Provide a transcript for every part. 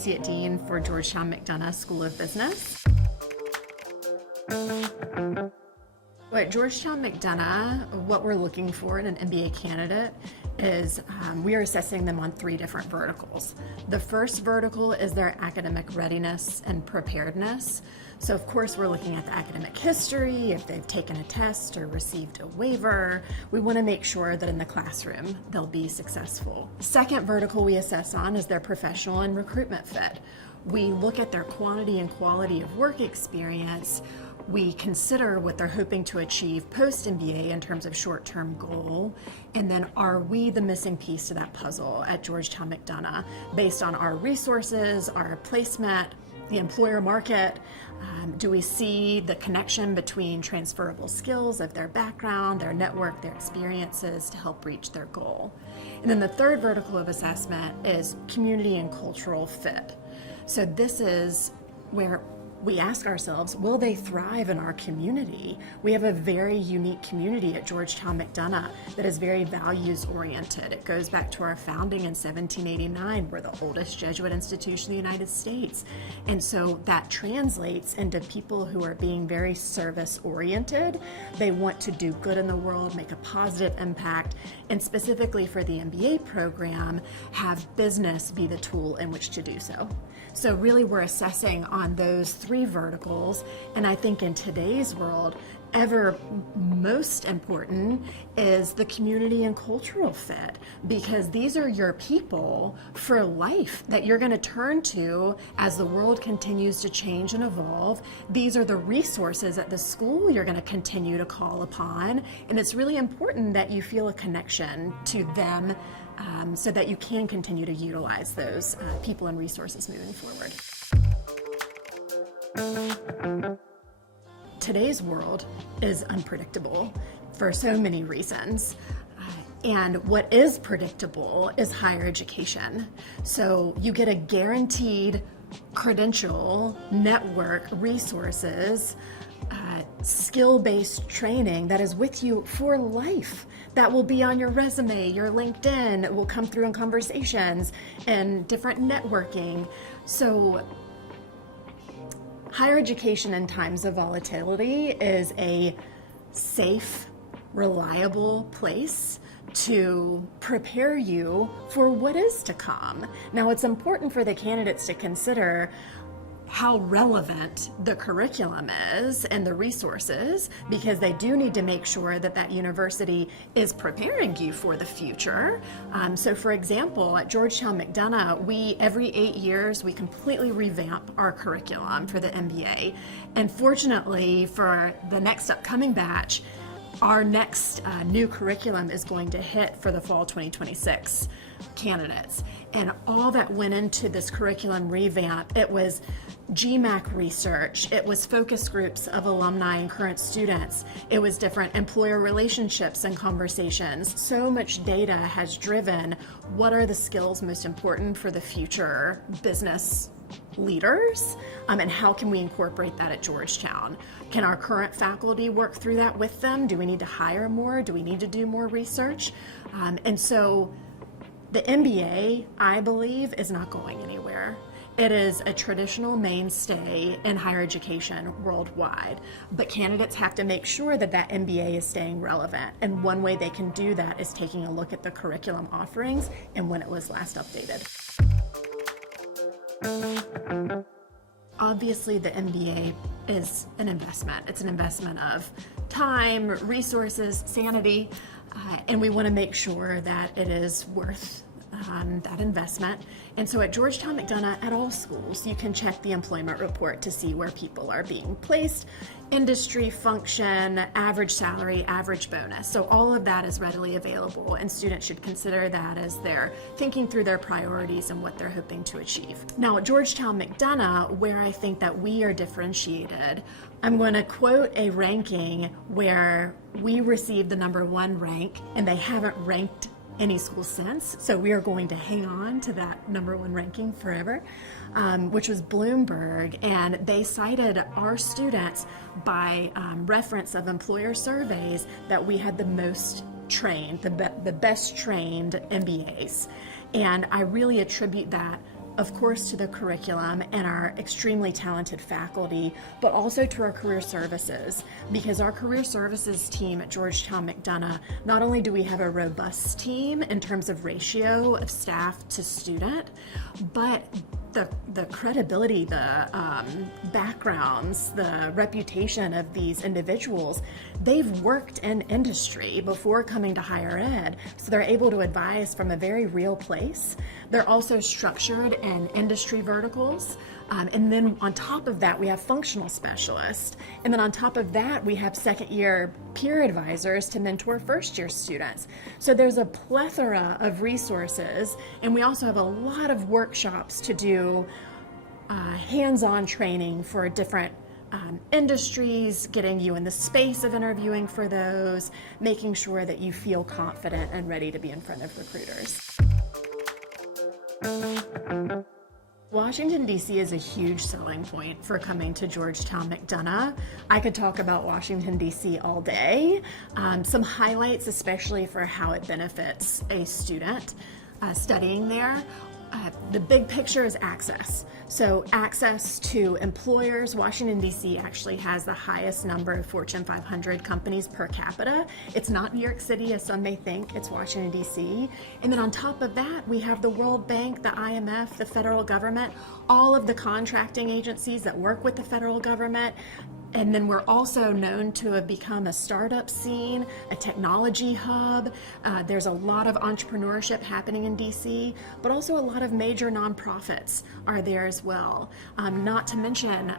Associate Dean for Georgetown McDonough School of Business. At Georgetown McDonough, what we're looking for in an MBA candidate is we are assessing them on 3 different verticals. The first vertical is their academic readiness and preparedness. So of course we're looking at the academic history, if they've taken a test or received a waiver. We want to make sure that in the classroom they'll be successful. Second vertical we assess on is their professional and recruitment fit. We look at their quantity and quality of work experience. We consider what they're hoping to achieve post-MBA in terms of short-term goal, and then are we the missing piece to that puzzle at Georgetown McDonough based on our resources, our placement, the employer market? Do we see the connection between transferable skills of their background, their network, their experiences to help reach their goal? And then the third vertical of assessment is community and cultural fit. So this is where we ask ourselves, will they thrive in our community? We have a very unique community at Georgetown McDonough that is very values oriented. It goes back to our founding in 1789. We're the oldest Jesuit institution in the United States. And so that translates into people who are being very service oriented. They want to do good in the world, make a positive impact, and specifically for the MBA program, have business be the tool in which to do so. So really we're assessing on those 3 verticals, and I think in today's world, ever most important is the community and cultural fit, because these are your people for life that you're going to turn to as the world continues to change and evolve. These are the resources at the school you're going to continue to call upon, and it's really important that you feel a connection to them so that you can continue to utilize those people and resources moving forward. Today's world is unpredictable for so many reasons. And what is predictable is higher education. So you get a guaranteed credential, network, resources, skill-based training that is with you for life. That will be on your resume, your LinkedIn, it will come through in conversations and different networking. So higher education in times of volatility is a safe, reliable place to prepare you for what is to come. Now, it's important for the candidates to consider how relevant the curriculum is and the resources, because they do need to make sure that that university is preparing you for the future. So for example, at Georgetown McDonough, every 8 years, we completely revamp our curriculum for the MBA. And fortunately for the next upcoming batch, our next new curriculum is going to hit for the fall 2026 candidates. And all that went into this curriculum revamp, it was GMAC research, it was focus groups of alumni and current students, it was different employer relationships and conversations. So much data has driven what are the skills most important for the future business leaders, and how can we incorporate that at Georgetown? Can our current faculty work through that with them? Do we need to hire more? Do we need to do more research? And so the MBA, I believe, is not going anywhere. It is a traditional mainstay in higher education worldwide, but candidates have to make sure that that MBA is staying relevant. And one way they can do that is taking a look at the curriculum offerings and when it was last updated. Obviously, the MBA is an investment. It's an investment of time, resources, sanity, and we want to make sure that it is worth that investment. And so at Georgetown McDonough, at all schools, you can check the employment report to see where people are being placed, industry, function, average salary, average bonus. So all of that is readily available, and students should consider that as they're thinking through their priorities and what they're hoping to achieve. Now at Georgetown McDonough, where I think that we are differentiated, I'm going to quote a ranking where we received the #1 rank, and they haven't ranked any school since. So we are going to hang on to that #1 ranking forever, which was Bloomberg. And they cited our students by reference of employer surveys that we had the most trained, the best trained MBAs. And I really attribute that of course, to the curriculum and our extremely talented faculty, but also to our career services, because our career services team at Georgetown McDonough, not only do we have a robust team in terms of ratio of staff to student, but the credibility, the backgrounds, the reputation of these individuals, they've worked in industry before coming to higher ed, so they're able to advise from a very real place. They're also structured in industry verticals. And then on top of that, we have functional specialists. And then on top of that, we have second-year peer advisors to mentor first-year students. So there's a plethora of resources, and we also have a lot of workshops to do hands-on training for different industries, getting you in the space of interviewing for those, making sure that you feel confident and ready to be in front of recruiters. Washington, D.C. is a huge selling point for coming to Georgetown McDonough. I could talk about Washington, D.C. all day. Some highlights, especially for how it benefits a student studying there. The big picture is access. So access to employers. Washington, D.C. actually has the highest number of Fortune 500 companies per capita. It's not New York City, as some may think. It's Washington, D.C. And then on top of that, we have the World Bank, the IMF, the federal government, all of the contracting agencies that work with the federal government. And then we're also known to have become a startup scene, a technology hub. There's a lot of entrepreneurship happening in DC, but also a lot of major nonprofits are there as well. Not to mention,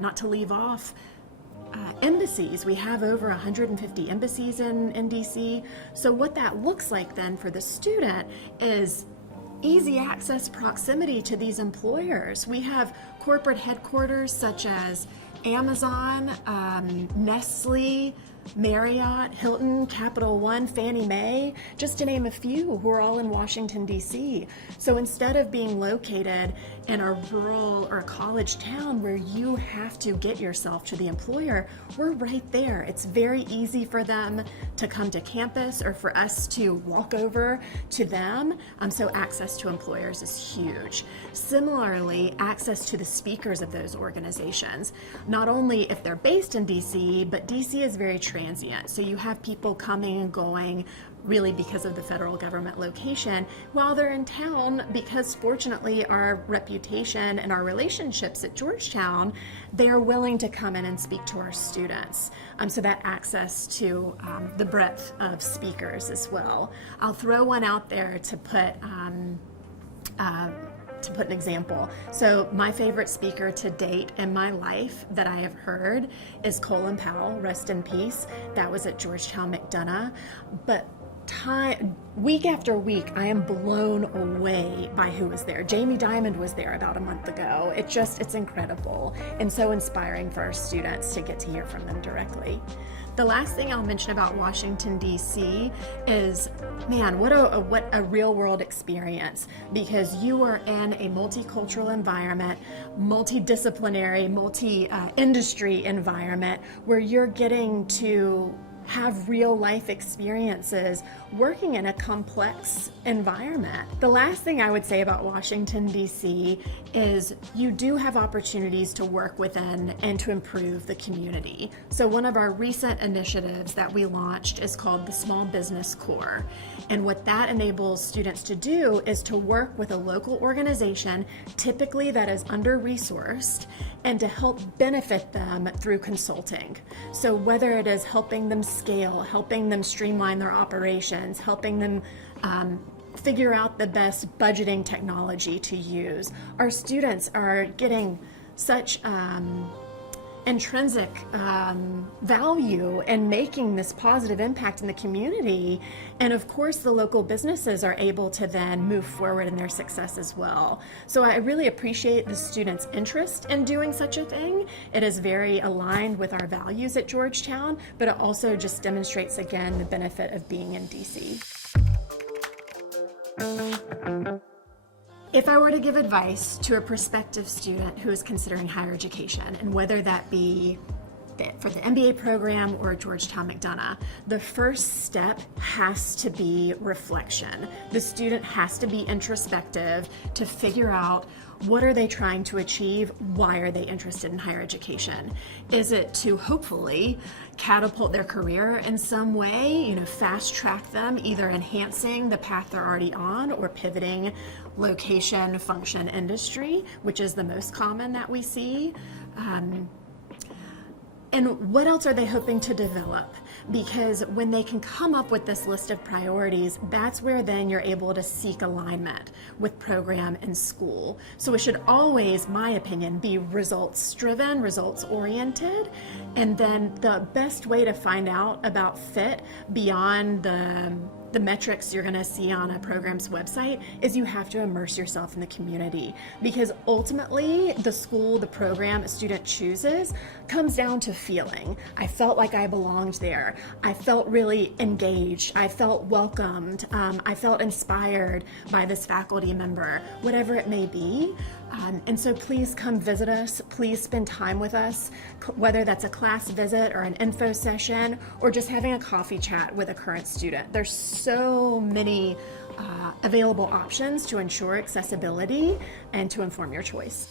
not to leave off, embassies. We have over 150 embassies in DC. So what that looks like then for the student is easy access, proximity to these employers. We have corporate headquarters such as Amazon, Nestle, Marriott, Hilton, Capital One, Fannie Mae, just to name a few, who are all in Washington, D.C. So instead of being located in a rural or a college town where you have to get yourself to the employer, we're right there. It's very easy for them to come to campus or for us to walk over to them. So access to employers is huge. Similarly, access to the speakers of those organizations, not only if they're based in D.C., but D.C. is very transient. So you have people coming and going really because of the federal government location while they're in town, because fortunately our reputation and our relationships at Georgetown, they are willing to come in and speak to our students. So that access to the breadth of speakers as well. I'll throw one out there to put an example. So my favorite speaker to date in my life that I have heard is Colin Powell, rest in peace. That was at Georgetown McDonough. But week after week, I am blown away by who was there. Jamie Dimon was there about a month ago. It's incredible and so inspiring for our students to get to hear from them directly. The last thing I'll mention about Washington, D.C. is, man, what a real world experience, because you are in a multicultural environment, multidisciplinary, multi-industry environment where you're getting to have real life experiences working in a complex environment. The last thing I would say about Washington, D.C. is you do have opportunities to work within and to improve the community. So one of our recent initiatives that we launched is called the Small Business Corps. And what that enables students to do is to work with a local organization, typically that is under-resourced, and to help benefit them through consulting. So whether it is helping them scale, helping them streamline their operations, helping them figure out the best budgeting technology to use, our students are getting such intrinsic value in making this positive impact in the community. And of course, the local businesses are able to then move forward in their success as well. So I really appreciate the students' interest in doing such a thing. It is very aligned with our values at Georgetown, but it also just demonstrates again the benefit of being in DC. If I were to give advice to a prospective student who is considering higher education, and whether that be fit for the MBA program or Georgetown McDonough, the first step has to be reflection. The student has to be introspective to figure out what are they trying to achieve? Why are they interested in higher education? Is it to hopefully catapult their career in some way, fast track them, either enhancing the path they're already on or pivoting location, function, industry, which is the most common that we see? And what else are they hoping to develop? Because when they can come up with this list of priorities, that's where then you're able to seek alignment with program and school. So it should always, my opinion, be results driven, results oriented. And then the best way to find out about fit beyond the metrics you're going to see on a program's website is you have to immerse yourself in the community, because ultimately the school, the program a student chooses comes down to feeling. I felt like I belonged there. I felt really engaged. I felt welcomed. I felt inspired by this faculty member, whatever it may be. And so please come visit us. Please spend time with us, whether that's a class visit or an info session or just having a coffee chat with a current student. There's so many available options to ensure accessibility and to inform your choice.